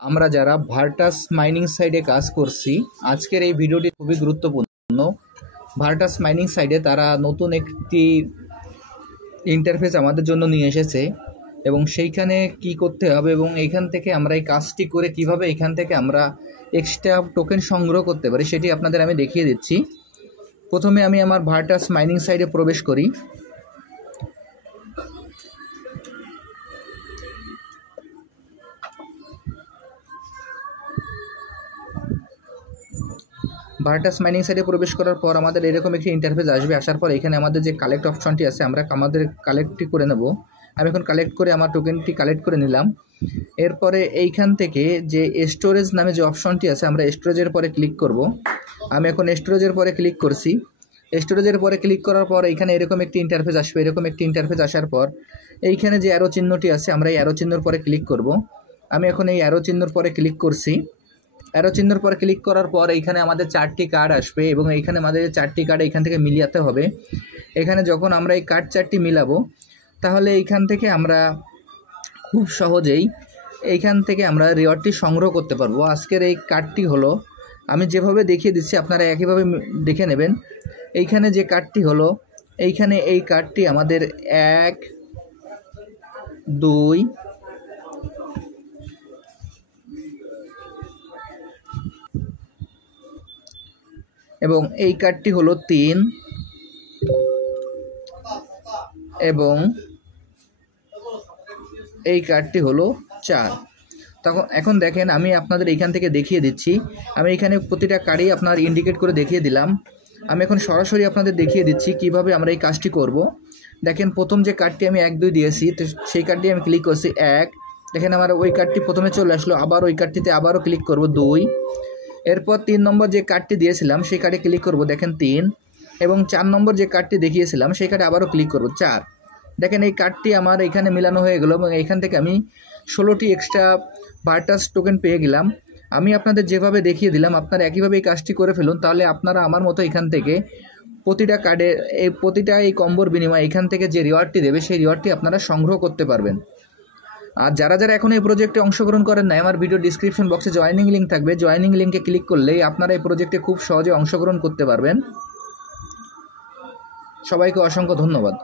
আমরা যারা Virtus mining সাইটে কাজ করছি, আজকের এই ভিডিওটি খুবই গুরুত্বপূর্ণ। ভার্টাস মাইনিং সাইটে তারা নতুন একটি ইন্টারফেস আমাদের জন্য নিয়ে এসেছে এবং সেইখানে কি করতে হবে এবং এইখান থেকে আমরা এই কাজটি করে কিভাবে এখান থেকে আমরা এক্সট্রা টোকেন সংগ্রহ করতে পারি সেটি আপনাদের আমি দেখিয়ে দিচ্ছি। প্রথমে আমি আমার ভার্টাস মাইনিং সাইটে প্রবেশ করি। ভার্টাস মাইনিং সাইটে প্রবেশ করার পর আমাদের এরকম একটি ইন্টারফেস আসবে। আসার পর এখানে আমাদের যে কালেক্ট অপশনটি আছে আমরা আমাদের কালেক্টটি করে নেব। আমি এখন কালেক্ট করে আমার টোকেনটি কালেক্ট করে নিলাম। এরপরে এইখান থেকে যে স্টোরেজ নামে যে অপশনটি আছে আমরা স্টোরেজের পরে ক্লিক করব। আমি এখন স্টোরেজের পরে ক্লিক করছি। স্টোরেজের পরে ক্লিক করার পর এইখানে এরকম একটি ইন্টারফেস আসবে। এরকম একটি ইন্টারফেস আসার পর এইখানে যে অ্যারো চিহ্নটি আছে আমরা এই অ্যারো চিহ্নর পরে ক্লিক করব। আমি এখন এই অ্যারো চিহ্নর পরে ক্লিক করছি। অ্যারো চিহ্নর পর ক্লিক করার পর এইখানে আমাদের 4টি কার্ড আসবে এবং এইখানে আমাদের 4টি কার্ড এইখান থেকে মিলাতে হবে। এখানে যখন আমরা এই কার্ড 4টি মিলাবো তাহলে এইখান থেকে আমরা খুব সহজেই এইখান থেকে আমরা রিওয়ার্ডটি সংগ্রহ করতে পারবো। আজকের এই কার্ডটি হলো, আমি যেভাবে দেখিয়ে দিচ্ছি আপনারা একইভাবে দেখে নেবেন। এইখানে যে কার্ডটি হলো, এইখানে এই কার্ডটি আমাদের 1, 2, এবং এই কার্ডটি হলো 3 এবং এই কার্ডটি হলো 4। এখন দেখেন আমি আপনাদের এইখান থেকে দেখিয়ে দিচ্ছি। আমি এখানে প্রতিটা কার্ডই আপনার ইন্ডিকেট করে দেখিয়ে দিলাম। আমি এখন সরাসরি আপনাদের দেখিয়ে দিচ্ছি কিভাবে আমরা এই কাজটি করব। দেখেন প্রথম যে কার্ডটি আমি 1, 2 দিয়েছি, তো সেই কার্ডটি আমি ক্লিক করছি 1। দেখেন আমার ওই কার্ডটি প্রথমে চলে আসলো। আবার ওই কার্ডটিতে আবারও ক্লিক করব 2। এরপর 3 নম্বর যে কার্ডটি দিয়েছিলাম সেই কার্ডে ক্লিক করব, দেখেন 3। এবং 4 নম্বর যে কার্ডটি দেখিয়েছিলাম সেই কার্ডে আবারও ক্লিক করব 4। দেখেন এই কার্ডটি আমার এখানে মিলানো হয়ে গেল এবং এইখান থেকে আমি 16টি এক্সট্রা ভার্টাস টোকেন পেয়ে গেলাম। আমি আপনাদের যেভাবে দেখিয়ে দিলাম আপনারা একইভাবে এই কাজটি করে ফেলুন, তাহলে আপনারা আমার মতো এখান থেকে প্রতিটা কার্ডে প্রতিটা এই কম্বোর বিনিময়ে এখান থেকে যে রিওয়ার্ডটি দেবে সেই রিওয়ার্ডটি আপনারা সংগ্রহ করতে পারবেন। আর যারা এখন এই প্রজেক্টে অংশগ্রহণ করেন না, আমার ভিডিও ডিসক্রিপশন বক্সে জয়েনিং লিঙ্ক থাকবে। জয়েনিং লিঙ্কে ক্লিক করলেই আপনারা এই প্রজেক্টে খুব সহজে অংশগ্রহণ করতে পারবেন। সবাইকে অসংখ্য ধন্যবাদ।